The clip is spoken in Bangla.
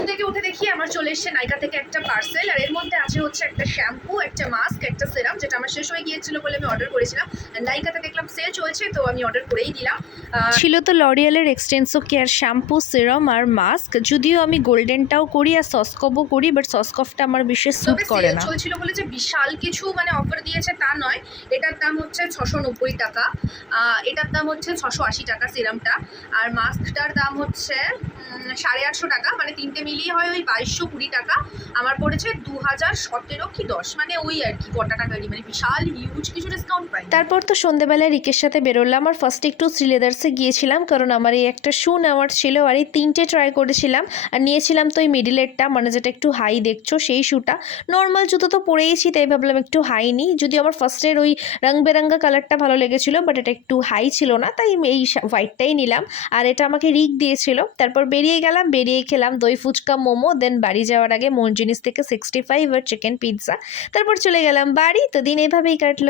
ঘুম থেকে উঠে দেখি আমার চলে এসেছে নাইকা থেকে একটা পার্সেল আর এর মধ্যে আছে হচ্ছে একটা শ্যাম্পু একটা মাস্ক একটা সিরাম যেটা আমার শেষ হয়ে গিয়েছিল বলে আমি অর্ডার করেছিলাম। নাইকাতে দেখলাম সেল চলছে তো আমি অর্ডার করেই দিলাম। ছিল তো লরিয়ালের এক্সটেন্সো কেয়ার শ্যাম্পু সিরাম আর মাস্ক যদিও আমি গোল্ডেনটাও করি আর সসকপও করি বাট সসকপটা আমার বিশেষ স্যুট করে না। চলছিল বলে যে বিশাল কিছু মানে অফার দিয়েছে তা নয়। এটার দাম হচ্ছে ছশো নব্বই টাকা এটার দাম হচ্ছে ছশো আশি টাকা সিরামটা আর মাস্কটার দাম হচ্ছে সাড়ে আটশো টাকা। মানে তিনটে মিলিয়ে হয় ওই বাইশশো কুড়ি টাকা। আমার পড়েছে দু হাজার সতেরো কি দশ। মানে ওই আর কি কটা টাকারই মানে বিশাল হিউজ কিছু ডিসকাউন্ট পাই তারপর তো সন্ধেবেলায় রিকের সাথে বেরোলাম। আর ফার্স্ট একটু শ্রীলেদার্সে গিয়েছিলাম। কারণ আমার এই একটা শু নেওয়ার ছিল আর এই তিনটে ট্রাই করেছিলাম। আর নিয়েছিলাম তো এই মিডিলেরটা মানে যেটা একটু হাই দেখছ সেই শুটা নর্মাল জুতো তো পরেইছি, তাই ভাবলাম একটু হাই নিই যদি আমার ফার্স্টের ওই রং বেরঙ্গা কালারটা ভালো লেগেছিল বাট এটা একটু হাই ছিল না। তাই এই হোয়াইটটাই নিলাম। আর এটা আমাকে রিক দিয়েছিল। তারপর বেরিয়ে গেলাম, বেরিয়ে খেলাম দই ফুচকা, মোমো দেন বাড়ি যাওয়ার আগে মঞ্জিনিস জিনিস থেকে সিক্সটি ফাইভ আর চিকেন পিৎজা তারপর চলে গেলাম বাড়ি, তো দিন এভাবেই কাটলো।